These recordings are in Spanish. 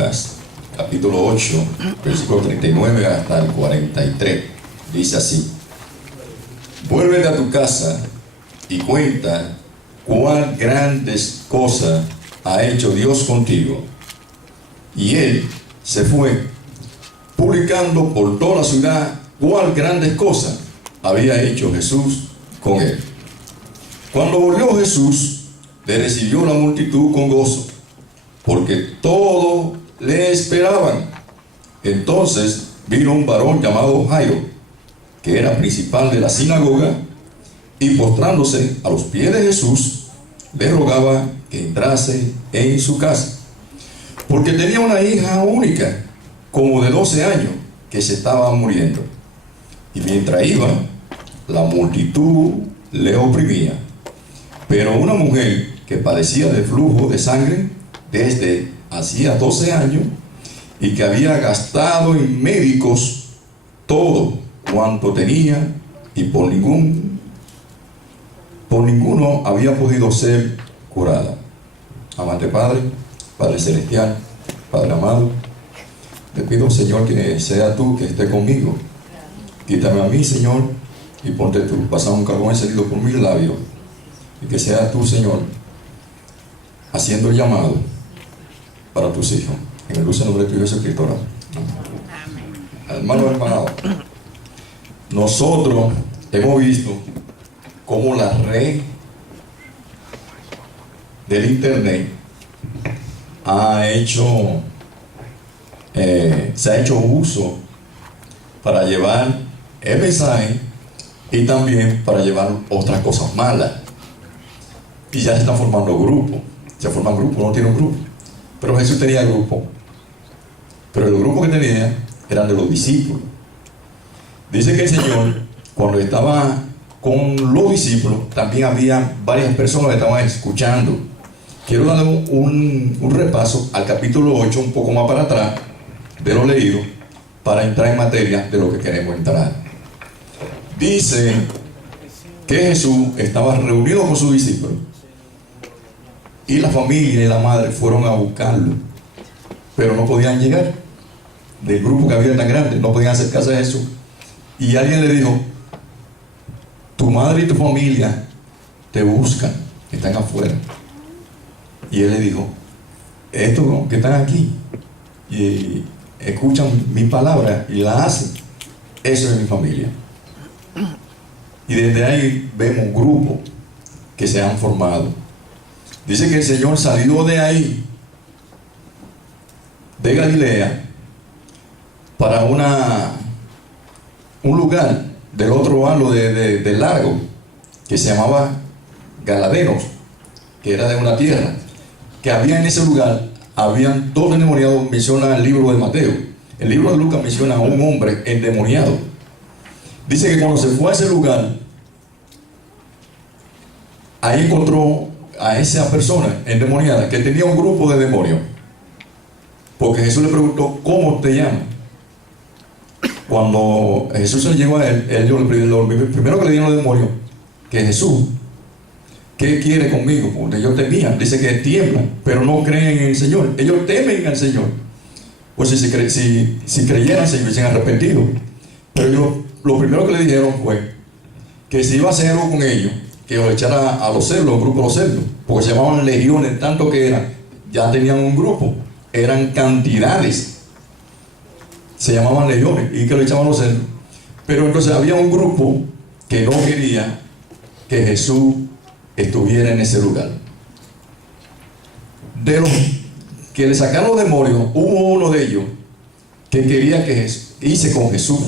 Lucas, capítulo 8, versículo 39 hasta el 43. Dice así: vuélvete a tu casa y cuenta cuán grandes cosas ha hecho Dios contigo. Y él se fue, publicando por toda la ciudad cuán grandes cosas había hecho Jesús con él. Cuando volvió Jesús, le recibió la multitud con gozo, porque todos le esperaban. Entonces vino un varón llamado Jairo, que era principal de la sinagoga, y postrándose a los pies de Jesús, le rogaba que entrase en su casa, porque tenía una hija única, como de 12 años, que se estaba muriendo. Y mientras iba, la multitud le oprimía. Pero una mujer que padecía de flujo de sangre desde hacía 12 años, y que había gastado en médicos todo cuanto tenía, y por ninguno había podido ser curada. Amante Padre, Padre Celestial, Padre amado, te pido, Señor, que sea tú que esté conmigo. Quítame a mí, Señor, y ponte tú. Pasa un carbón encendido por mis labios, y que sea tú, Señor, haciendo el llamado para tus hijos. En el dulce nombre de tu Dios Jesucristo. Hermano, nosotros hemos visto cómo la red del internet se ha hecho uso para llevar el mensaje y también para llevar otras cosas malas. Y ya se están formando grupos. Se forman grupos, no tiene un grupo. Pero Jesús tenía grupo. Pero el grupo que tenía eran de los discípulos. Dice que el Señor, cuando estaba con los discípulos, también había varias personas que estaban escuchando. Quiero darle un repaso al capítulo 8, un poco más para atrás de lo leído, para entrar en materia de lo que queremos entrar. Dice que Jesús estaba reunido con sus discípulos, y la familia y la madre fueron a buscarlo, pero no podían llegar. Del grupo que había tan grande, no podían acercarse a Jesús. Y alguien le dijo: tu madre y tu familia te buscan, están afuera. Y él le dijo: estos que están aquí y escuchan mi palabra y la hacen, eso es mi familia. Y desde ahí vemos grupos que se han formado. Dice que el Señor salió de ahí, de Galilea, para un lugar del otro lado del lago, que se llamaba Galadenos, que era de una tierra, que había en ese lugar, habían dos endemoniados. Menciona el libro de Mateo. El libro de Lucas menciona a un hombre endemoniado. Dice que cuando se fue a ese lugar, ahí encontró a esa persona endemoniada que tenía un grupo de demonios, porque Jesús le preguntó: ¿cómo te llamas? Cuando Jesús se llegó a él, lo primero que le dieron los demonios, que Jesús, ¿qué quiere conmigo? Porque ellos temían. Dice que tiemblan, pero no creen en el Señor. Ellos temen al Señor. Pues si creyeran, se hubiesen arrepentido. Pero ellos, lo primero que le dijeron fue que si iba a hacer algo con ellos, que los echara a los cerdos, un grupo de los cerdos, porque se llamaban legiones, tanto que eran, ya tenían un grupo, eran cantidades, se llamaban legiones, y que lo echaban a los cerdos. Pero entonces había un grupo que no quería que Jesús estuviera en ese lugar. De los que le sacaron los demonios, hubo uno de ellos que quería que hice con Jesús,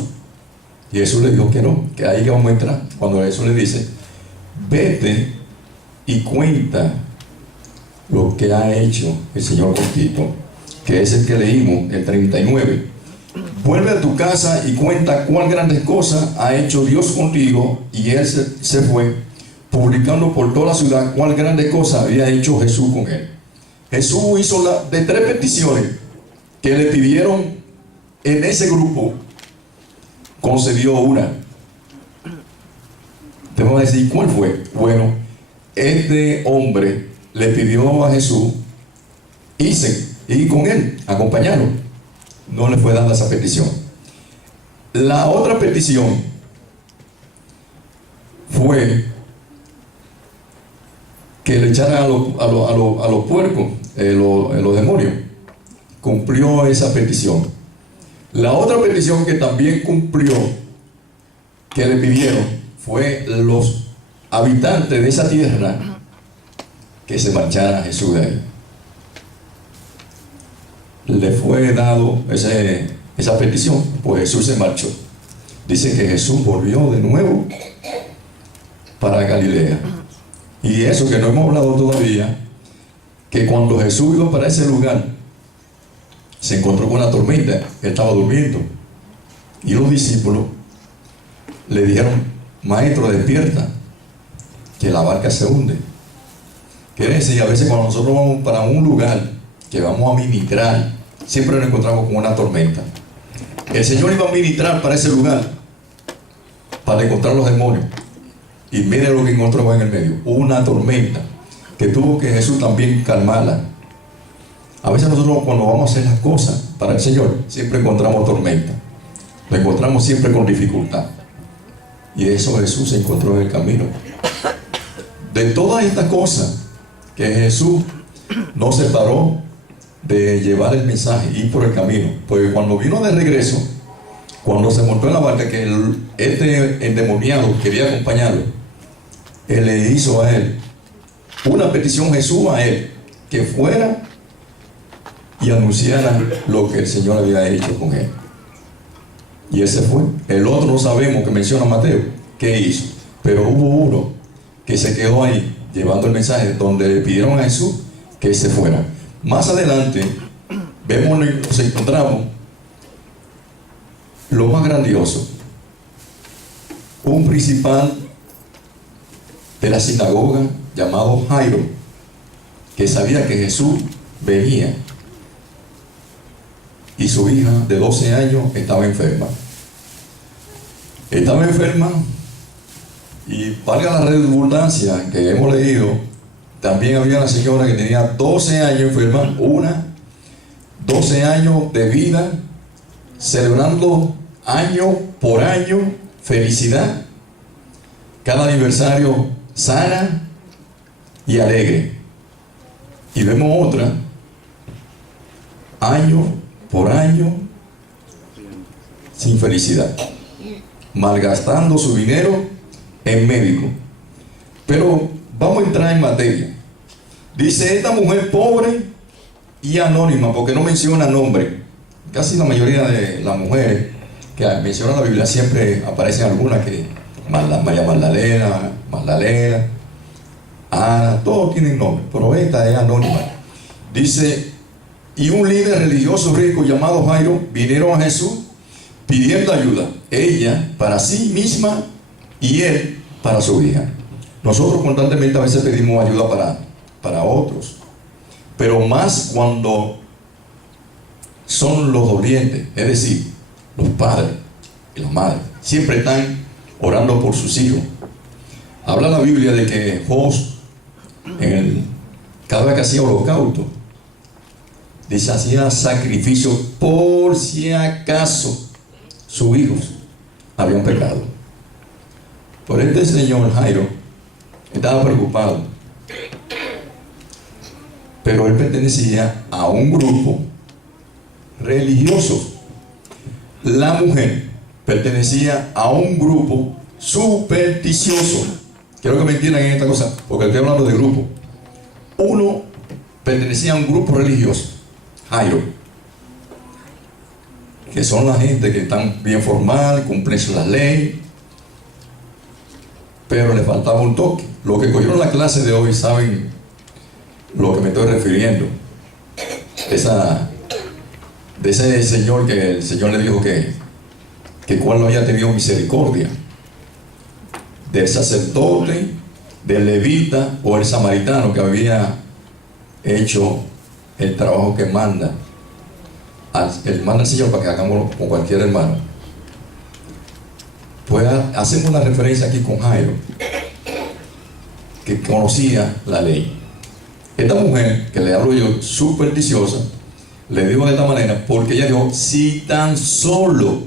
y Jesús le dijo que no, que ahí que vamos a entrar. Cuando Jesús le dice: vete y cuenta lo que ha hecho el Señor contigo, que es el que leímos, el 39. Vuelve a tu casa y cuenta cuán grandes cosas ha hecho Dios contigo. Y él se fue, publicando por toda la ciudad cuán grandes cosas había hecho Jesús con él. Jesús hizo de 3 peticiones que le pidieron en ese grupo, concedió una. Te voy a decir cuál fue. Bueno, este hombre le pidió a Jesús: y ir con él, acompañarlo. No le fue dada esa petición. La otra petición fue que le echaran a los puercos, los demonios. Cumplió esa petición. La otra petición que también cumplió, que le pidieron, fue los habitantes de esa tierra que se marchara a Jesús de ahí. Le fue dado esa petición, pues Jesús se marchó. Dice que Jesús volvió de nuevo para Galilea. Y eso que no hemos hablado todavía, que cuando Jesús iba para ese lugar, se encontró con una tormenta. Él estaba durmiendo. Y los discípulos le dijeron: Maestro, despierta, que la barca se hunde. Quiere decir, a veces cuando nosotros vamos para un lugar que vamos a ministrar, siempre nos encontramos con una tormenta. El Señor iba a ministrar para ese lugar, para encontrar los demonios. Y mire lo que encontró en el medio: una tormenta que tuvo que Jesús también calmarla. A veces nosotros, cuando vamos a hacer las cosas para el Señor, siempre encontramos tormenta. Lo encontramos siempre con dificultad. Y eso Jesús se encontró en el camino. De todas estas cosas que Jesús no se paró de llevar el mensaje, ir por el camino. Porque cuando vino de regreso, cuando se montó en la barca, que este endemoniado quería acompañarlo, él le hizo a él una petición, Jesús a él, que fuera y anunciara lo que el Señor había hecho con él. Y ese fue. El otro no sabemos, que menciona Mateo, qué hizo. Pero hubo uno que se quedó ahí llevando el mensaje, donde le pidieron a Jesús que se fuera. Más adelante vemos, nos encontramos lo más grandioso: un principal de la sinagoga llamado Jairo, que sabía que Jesús venía y su hija de 12 años estaba enferma. Y valga la redundancia que hemos leído, también había una señora que tenía 12 años enferma, 12 años de vida, celebrando año por año felicidad, cada aniversario sana y alegre. Y vemos otra, año por año sin felicidad, malgastando su dinero en médico. Pero vamos a entrar en materia. Dice: esta mujer pobre y anónima, porque no menciona nombre. Casi la mayoría de las mujeres que mencionan la Biblia siempre aparecen algunas, que María Magdalena, Ana, todos tienen nombre, pero esta es anónima. Dice: y un líder religioso rico llamado Jairo vinieron a Jesús pidiendo ayuda, ella para sí misma y él para su hija. Nosotros constantemente a veces pedimos ayuda para otros, pero más cuando son los dolientes, es decir, los padres y las madres, siempre están orando por sus hijos. Habla la Biblia de que Jos, cada vez que hacía holocausto, dice, hacía sacrificio por si acaso sus hijos habían pecado. Por este señor Jairo estaba preocupado, pero él pertenecía a un grupo religioso. La mujer pertenecía a un grupo supersticioso. Quiero que me entiendan en esta cosa, porque estoy hablando de grupo. Uno pertenecía a un grupo religioso, Jairo, que son la gente que están bien formal, cumplen las leyes, pero le faltaba un toque. Los que cogieron la clase de hoy saben lo que me estoy refiriendo. De ese señor que el Señor le dijo que cuál no había tenido misericordia, del sacerdote, del levita o el samaritano que había hecho el trabajo que manda el Señor para que hagamos con cualquier hermano. Pues hacemos una referencia aquí con Jairo, que conocía la ley. Esta mujer, que le hablo yo, supersticiosa, le dijo de esta manera porque ella dijo, si tan solo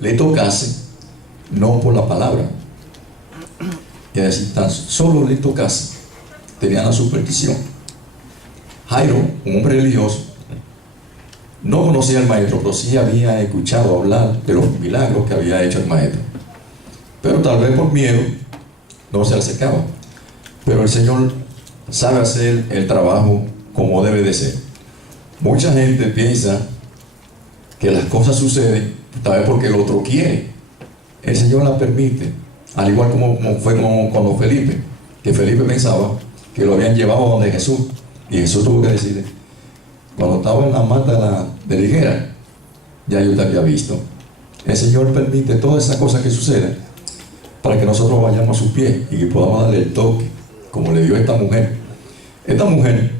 le tocase, no por la palabra. Y ella si tan solo le tocase, tenía la superstición. Jairo, un hombre religioso, no conocía al maestro, pero sí había escuchado hablar de los milagros que había hecho el maestro. Pero tal vez por miedo no se acercaba. Pero el Señor sabe hacer el trabajo como debe de ser. Mucha gente piensa que las cosas suceden tal vez porque el otro quiere. El Señor las permite. Al igual como fue con Felipe, que Felipe pensaba que lo habían llevado a donde Jesús. Y Jesús tuvo que decirle, cuando estaba en la mata de la higuera, ya yo te había visto. El Señor permite todas esas cosas que suceden para que nosotros vayamos a sus pies y que podamos darle el toque, como le dio esta mujer. Esta mujer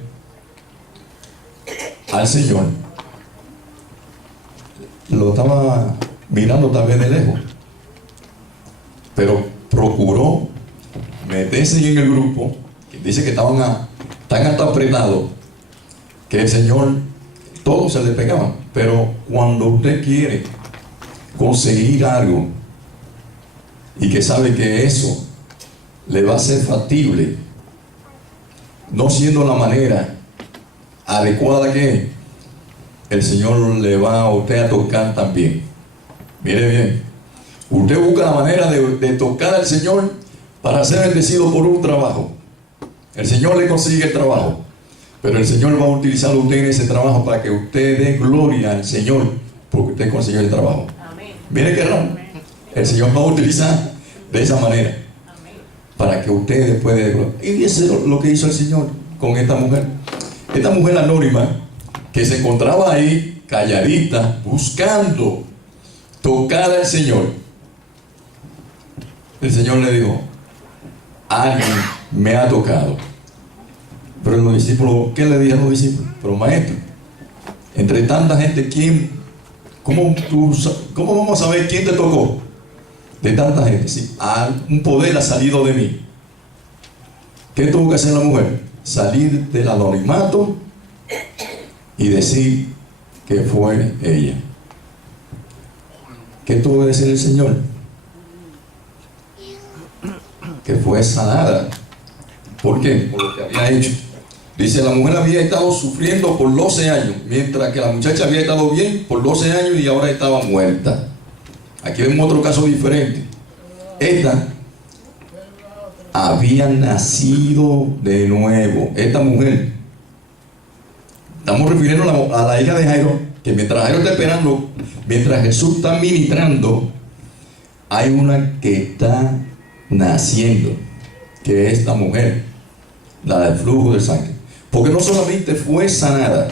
al Señor lo estaba mirando tal vez de lejos, pero procuró meterse en el grupo, que dice que estaban tan hasta apretados que el Señor todos se le pegaban. Pero cuando usted quiere conseguir algo y que sabe que eso le va a ser factible, no siendo la manera adecuada que es, el Señor le va a usted a tocar también. Mire bien, usted busca la manera de tocar al Señor para ser bendecido por un trabajo. El Señor le consigue el trabajo, pero el Señor va a utilizar a usted en ese trabajo para que usted dé gloria al Señor porque usted consiguió el trabajo. Amén. Mire qué raro. El Señor va a utilizar de esa manera. Amén. Para que usted después dé gloria. Y eso es lo que hizo el Señor con esta mujer. Esta mujer anónima que se encontraba ahí calladita buscando tocar al Señor. El Señor le dijo, alguien me ha tocado. Pero los discípulos, ¿qué le dijeron los discípulos? Pero maestro, entre tanta gente, ¿cómo vamos a saber quién te tocó? De tanta gente, sí. Un poder ha salido de mí. ¿Qué tuvo que hacer la mujer? Salir del anonimato y decir que fue ella. ¿Qué tuvo que decir el Señor? Que fue sanada. ¿Por qué? Por lo que había hecho. Dice, la mujer había estado sufriendo por 12 años, mientras que la muchacha había estado bien por 12 años y ahora estaba muerta. Aquí vemos otro caso diferente. Esta había nacido de nuevo. Esta mujer, estamos refiriendo a la hija de Jairo, que mientras Jairo está esperando, mientras Jesús está ministrando, hay una que está naciendo, que es esta mujer, la del flujo de sangre. Porque no solamente fue sanada,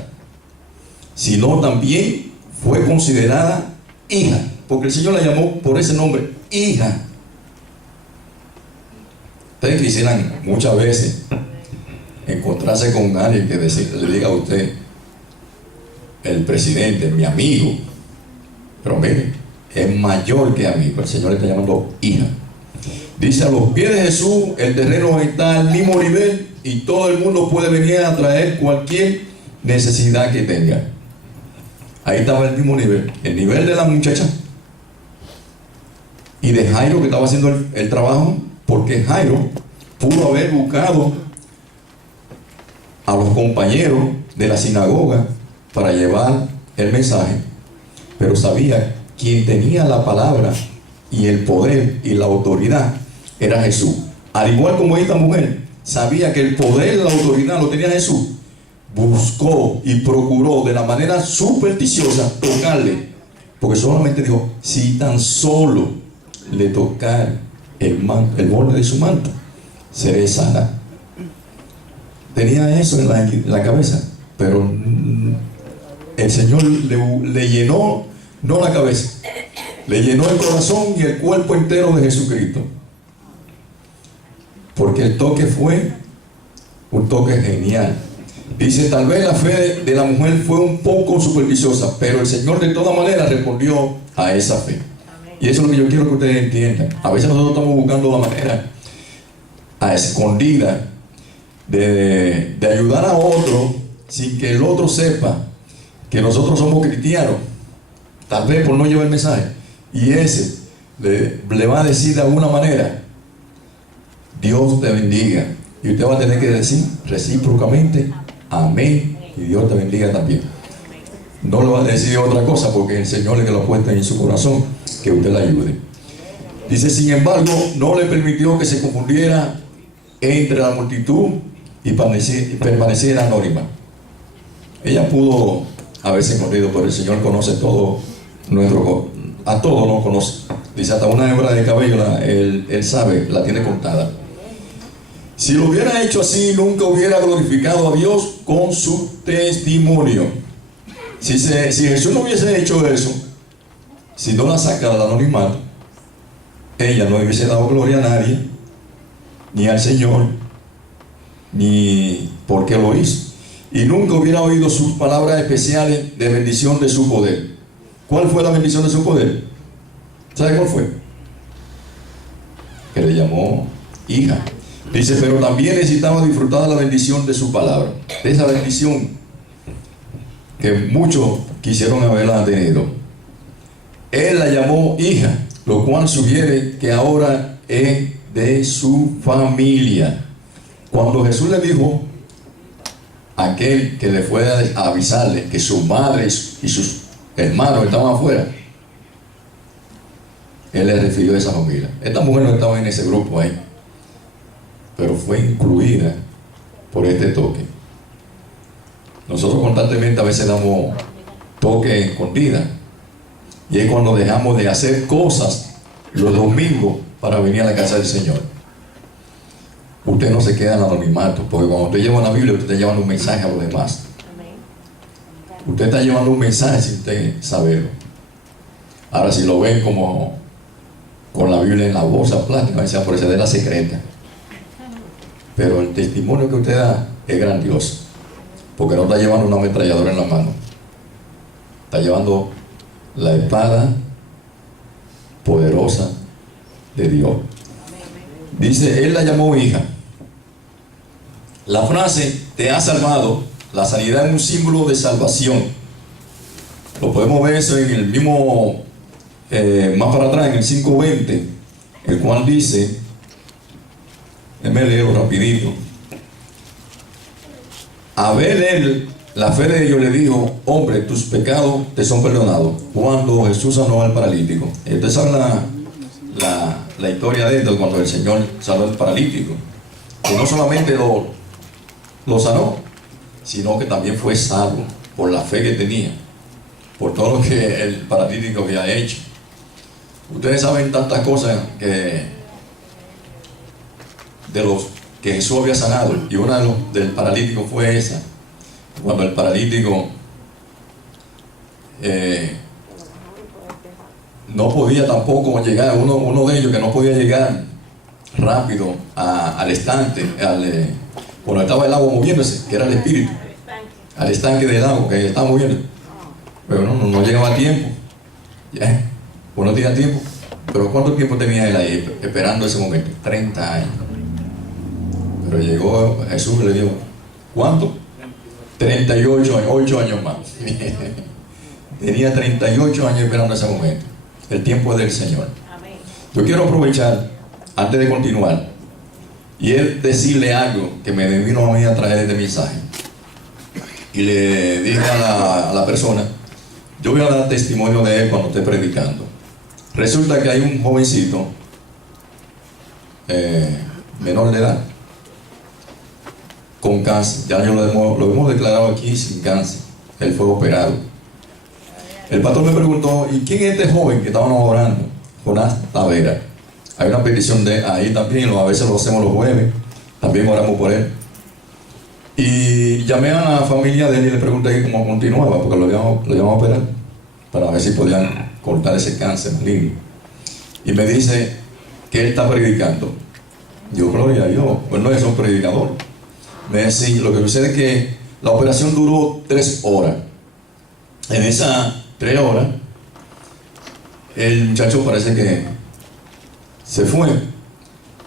sino también fue considerada hija, porque el Señor la llamó por ese nombre, hija. Ustedes quisieran muchas veces encontrarse con alguien que le diga a usted, el presidente, mi amigo, pero mire, es mayor que amigo. El Señor le está llamando hija. Dice, a los pies de Jesús el terreno está al mismo nivel y todo el mundo puede venir a traer cualquier necesidad que tenga. Ahí estaba el mismo nivel, el nivel de la muchacha y de Jairo, que estaba haciendo el trabajo, porque Jairo pudo haber buscado a los compañeros de la sinagoga para llevar el mensaje, pero sabía quien tenía la palabra y el poder y la autoridad era Jesús. Al igual como esta mujer sabía que el poder y la autoridad lo tenía Jesús, buscó y procuró de la manera supersticiosa tocarle, porque solamente dijo, si tan solo le tocar el borde de su manto, seré sana. Tenía eso en la cabeza, pero el Señor le llenó, no la cabeza, le llenó el corazón y el cuerpo entero de Jesucristo, porque el toque fue un toque genial. Dice, tal vez la fe de la mujer fue un poco supersticiosa, pero el Señor de todas maneras respondió a esa fe. Y eso es lo que yo quiero que ustedes entiendan. A veces nosotros estamos buscando la manera a escondida de ayudar a otro sin que el otro sepa que nosotros somos cristianos, tal vez por no llevar el mensaje, y ese le va a decir de alguna manera, Dios te bendiga, y usted va a tener que decir recíprocamente, amén, y Dios te bendiga también. No le va a decir otra cosa, porque el Señor es que lo ha puesto en su corazón, que usted la ayude. Dice, sin embargo, no le permitió que se confundiera entre la multitud y permaneciera anónima. Ella pudo haberse escondido, pero el Señor conoce todo a todos nos conoce. Dice, hasta una hebra de cabello él sabe, la tiene contada. Si lo hubiera hecho así, nunca hubiera glorificado a Dios con su testimonio. Si Jesús no hubiese hecho eso, si no la saca del anonimato, ella no hubiese dado gloria a nadie, ni al Señor, ni por qué lo hizo. Y nunca hubiera oído sus palabras especiales de bendición de su poder. ¿Cuál fue la bendición de su poder? ¿Sabe cuál fue? Que le llamó hija. Dice, pero también necesitaba disfrutar de la bendición de su palabra. De esa bendición que muchos quisieron haberla tenido. Él la llamó hija, lo cual sugiere que ahora es de su familia. Cuando Jesús le dijo a aquel que le fue a avisarle que su madre y sus hermanos estaban afuera, él le refirió a esa familia. Esta mujer no estaba en ese grupo ahí, pero fue incluida por este toque. Nosotros constantemente a veces damos toque escondida, y es cuando dejamos de hacer cosas los domingos para venir a la casa del Señor. Usted no se queda en anonimato, porque cuando usted lleva la Biblia, usted está llevando un mensaje a los demás. Usted está llevando un mensaje sin usted saberlo. Ahora, si lo ven como con la Biblia en la bolsa plástica, decía, por esa de la secreta. Pero el testimonio que usted da es grandioso, porque no está llevando una ametralladora en la mano, está llevando la espada poderosa de Dios. Dice, él la llamó hija. La frase te ha salvado, la sanidad es un símbolo de salvación. Lo podemos ver eso en el mismo más para atrás, en el 5:20, el cual dice, me leo rapidito. A ver él, la fe de ellos le dijo, hombre, tus pecados te son perdonados. Cuando Jesús sanó al paralítico. Usted sabe la historia de esto, cuando el Señor sanó al paralítico, que no solamente lo sanó, sino que también fue salvo por la fe que tenía, por todo lo que el paralítico había hecho. Ustedes saben tantas cosas de los que Jesús había sanado, y una del paralítico fue esa, cuando el paralítico no podía tampoco llegar, uno de ellos que no podía llegar rápido al estante, cuando estaba el agua moviéndose, que era el espíritu, al estanque del agua que estaba moviendo, pero no llegaba a tiempo, ya, pues no tenía tiempo. Pero ¿cuánto tiempo tenía él ahí esperando ese momento? 30 años. Pero llegó Jesús y le dijo, ¿cuánto? 38 años, 8 años más. Tenía 38 años esperando ese momento. El tiempo es del Señor. Yo quiero aprovechar, antes de continuar, y es decirle algo que me vino a mí a traer este mensaje. Y le dije a la persona, yo voy a dar testimonio de él cuando esté predicando. Resulta que hay un jovencito menor de edad con cáncer. Ya lo hemos declarado aquí sin cáncer. Él fue operado. El pastor me preguntó, ¿y quién es este joven que estábamos orando? Jonás Tavera. Hay una petición de ahí también, a veces lo hacemos los jueves, también oramos por él. Y llamé a la familia de él y le pregunté cómo continuaba, porque lo íbamos a operar, para ver si podían cortar ese cáncer maligno. Y me dice que él está predicando. Yo, gloria a Dios, pues no es un predicador. Me dice, lo que sucede es que la operación duró 3 horas. En esas 3 horas, el muchacho parece que se fue.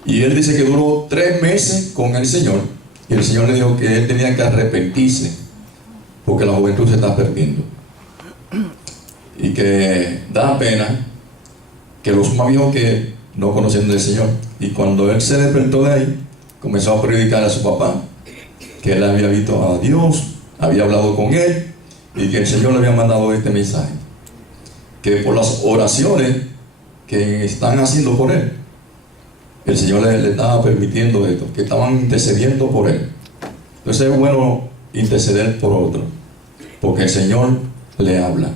Y él dice que duró 3 meses con el Señor. Y el Señor le dijo que él tenía que arrepentirse, porque la juventud se está perdiendo. y que da pena que los más viejos que no conocían del Señor. Y cuando él se despertó de ahí, comenzó a predicar a su papá que él había visto a Dios, había hablado con él y que el Señor le había mandado este mensaje, que por las oraciones que están haciendo por él, el Señor le estaba permitiendo esto, que estaban intercediendo por él. Entonces es bueno interceder por otro, porque el Señor le habla.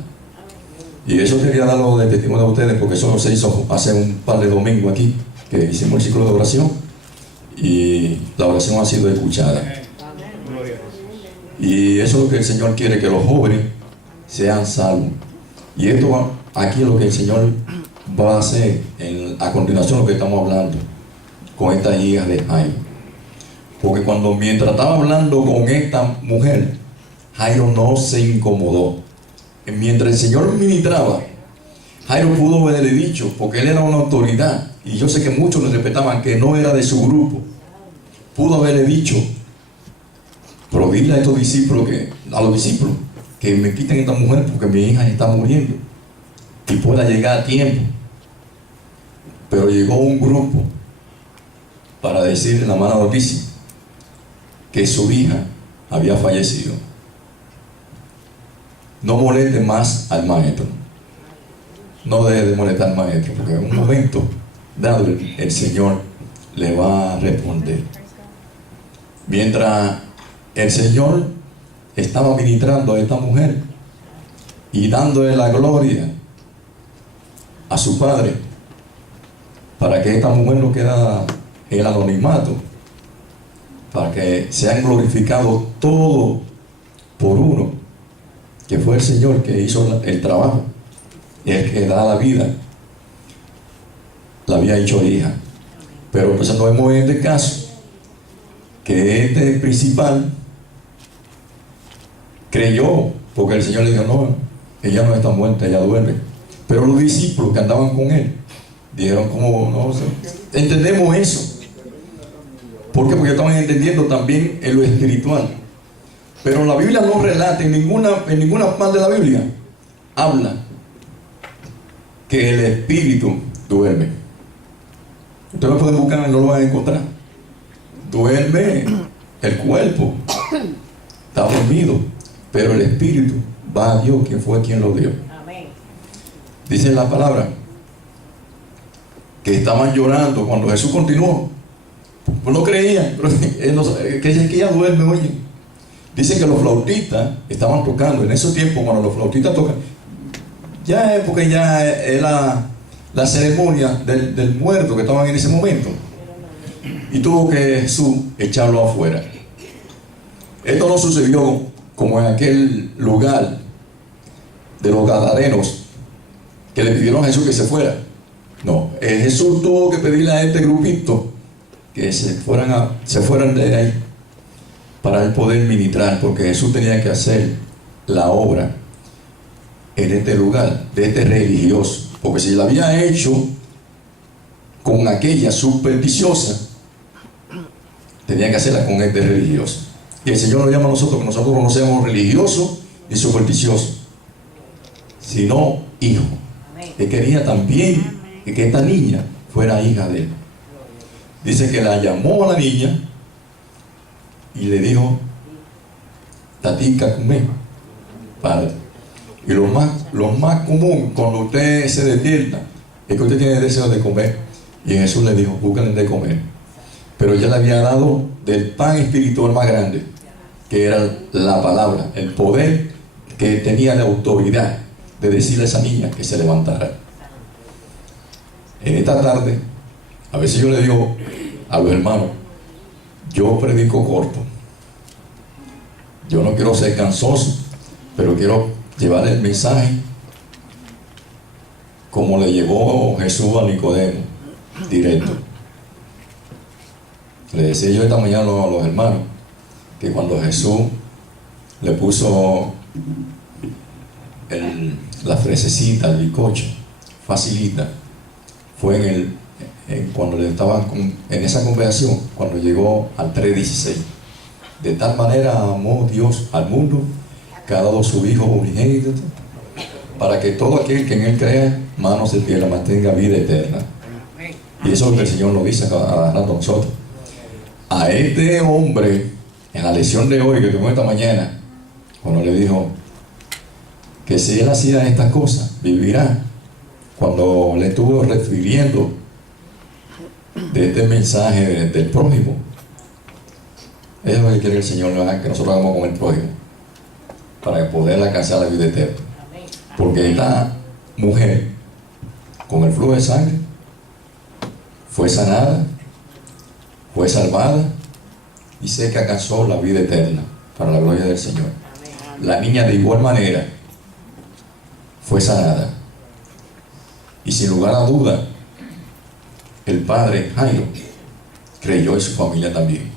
Y eso quería darlo de testimonio a ustedes, porque eso se hizo hace un par de domingos aquí, que hicimos el ciclo de oración y la oración ha sido escuchada. Y eso es lo que el Señor quiere, que los jóvenes sean salvos. Y esto aquí es lo que el Señor va a hacer a continuación, lo que estamos hablando con esta hija de Jairo. Porque mientras estaba hablando con esta mujer, Jairo no se incomodó. Mientras el Señor ministraba, Jairo pudo haberle dicho, porque él era una autoridad, y yo sé que muchos le respetaban, que no era de su grupo. Pudo haberle dicho, pero dile a estos discípulos, a los discípulos, que me quiten esta mujer porque mi hija está muriendo y pueda llegar a tiempo. Pero llegó un grupo para decirle la mala noticia, que su hija había fallecido. No moleste más al maestro. No deje de molestar al maestro, porque en un momento dado el Señor le va a responder. Mientras el Señor estaba ministrando a esta mujer y dándole la gloria a su Padre, para que esta mujer no quedara en el anonimato, para que sean glorificados todos por uno, que fue el Señor que hizo el trabajo y el que da la vida. La había hecho hija. Pero pues no vemos en este caso que este principal creyó, porque el Señor le dijo, no, ella no está muerta, ella duerme. Pero los discípulos que andaban con él dijeron, ¿cómo no? Entendemos eso. ¿Por qué? Porque estaban entendiendo también en lo espiritual. Pero la Biblia no relata, en ninguna parte de la Biblia habla que el espíritu duerme. Ustedes lo pueden buscar y no lo van a encontrar. Duerme el cuerpo, está dormido, pero el espíritu va a Dios, quien fue quien lo dio. Amén. Dice la palabra que estaban llorando cuando Jesús continuó. Pues no creían, pero que ella duerme, oye. Dice que los flautistas estaban tocando. En esos tiempos, cuando los flautistas tocan, ya es porque ya es la ceremonia del muerto que estaban en ese momento. Y tuvo que Jesús echarlo afuera. Esto no sucedió como en aquel lugar de los Gadarenos, que le pidieron a Jesús que se fuera. No, Jesús tuvo que pedirle a este grupito que se fueran de ahí, para él poder ministrar, porque Jesús tenía que hacer la obra en este lugar, de este religioso. Porque si la había hecho con aquella supersticiosa, tenía que hacerla con este religioso. Y el Señor nos llama a nosotros, que nosotros no seamos religiosos ni supersticiosos, sino hijos. Él quería también que esta niña fuera hija de él. Dice que la llamó a la niña y le dijo, tatica come, padre. Y lo más común cuando usted se despierta es que usted tiene deseo de comer. Y Jesús le dijo, búsquenle de comer. Pero ella le había dado del pan espiritual más grande, que era la palabra, el poder que tenía la autoridad de decirle a esa niña que se levantara. En esta tarde, a veces yo le digo a los hermanos, yo predico corto. Yo no quiero ser cansoso, pero quiero llevar el mensaje como le llevó Jesús a Nicodemo, directo. Le decía yo esta mañana a los hermanos que cuando Jesús le puso la fresecita, el bizcocho, facilita, fue cuando le estaban en esa conversación, cuando llegó al 3:16. De tal manera amó Dios al mundo, que ha dado su Hijo unigénito, para que todo aquel que en Él crea, mano se pierda, mantenga vida eterna. Y eso es lo que el Señor nos dice a nosotros. A este hombre, en la lección de hoy que tuvimos esta mañana, cuando le dijo que si él hacía estas cosas, vivirá. Cuando le estuvo refiriendo de este mensaje del prójimo, eso es lo que quiere el Señor, que nosotros hagamos con el prójimo, para poder alcanzar la vida eterna. Porque esta mujer, con el flujo de sangre, fue sanada, fue salvada, y sé que alcanzó la vida eterna, para la gloria del Señor. La niña de igual manera fue sanada, y sin lugar a duda, el padre Jairo creyó en su familia también.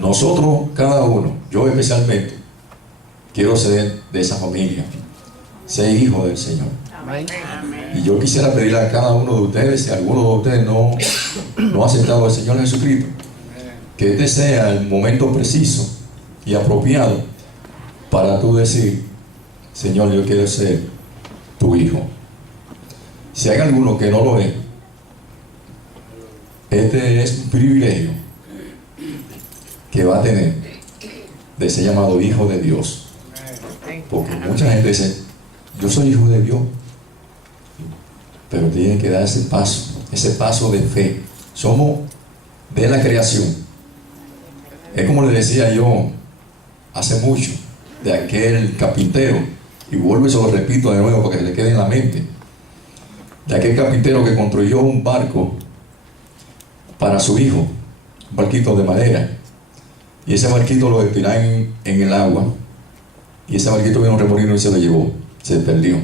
Nosotros, cada uno, yo especialmente, quiero ser de esa familia, ser hijo del Señor. Y yo quisiera pedirle a cada uno de ustedes, si alguno de ustedes no ha aceptado al Señor Jesucristo, que este sea el momento preciso y apropiado para tú decir: Señor, yo quiero ser tu hijo. Si hay alguno que no lo es, este es un privilegio que va a tener de ser llamado hijo de Dios. Porque mucha gente dice: yo soy hijo de Dios, pero tiene que dar ese paso de fe. Somos de la creación. Es como le decía yo hace mucho de aquel carpintero, y vuelvo y se lo repito de nuevo para que se le quede en la mente, de aquel carpintero que construyó un barco para su hijo, un barquito de madera, y ese barquito lo tiró en el agua, y ese barquito vino un remolino y se lo llevó, se perdió.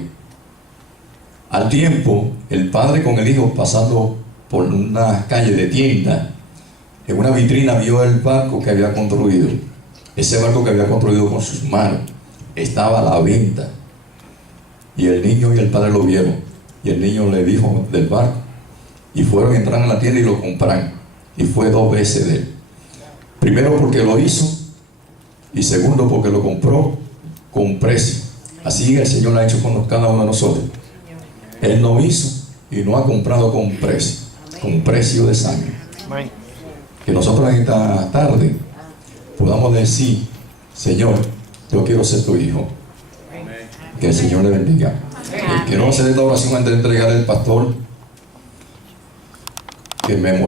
Al tiempo, el padre con el hijo pasando por una calle de tienda, en una vitrina vio el barco que había construido. Ese barco que había construido con sus manos estaba a la venta, y el niño y el padre lo vieron, y el niño le dijo del barco, y fueron, entraron a la tienda y lo compraron, y fue 2 veces de él. Primero porque lo hizo, y segundo porque lo compró con precio. Así el Señor lo ha hecho con cada uno de nosotros. Él no hizo y no ha comprado con precio de sangre. Que nosotros en esta tarde podamos decir: Señor, yo quiero ser tu hijo. Que el Señor le bendiga. Quiero hacer esta oración antes de entregar al pastor, que me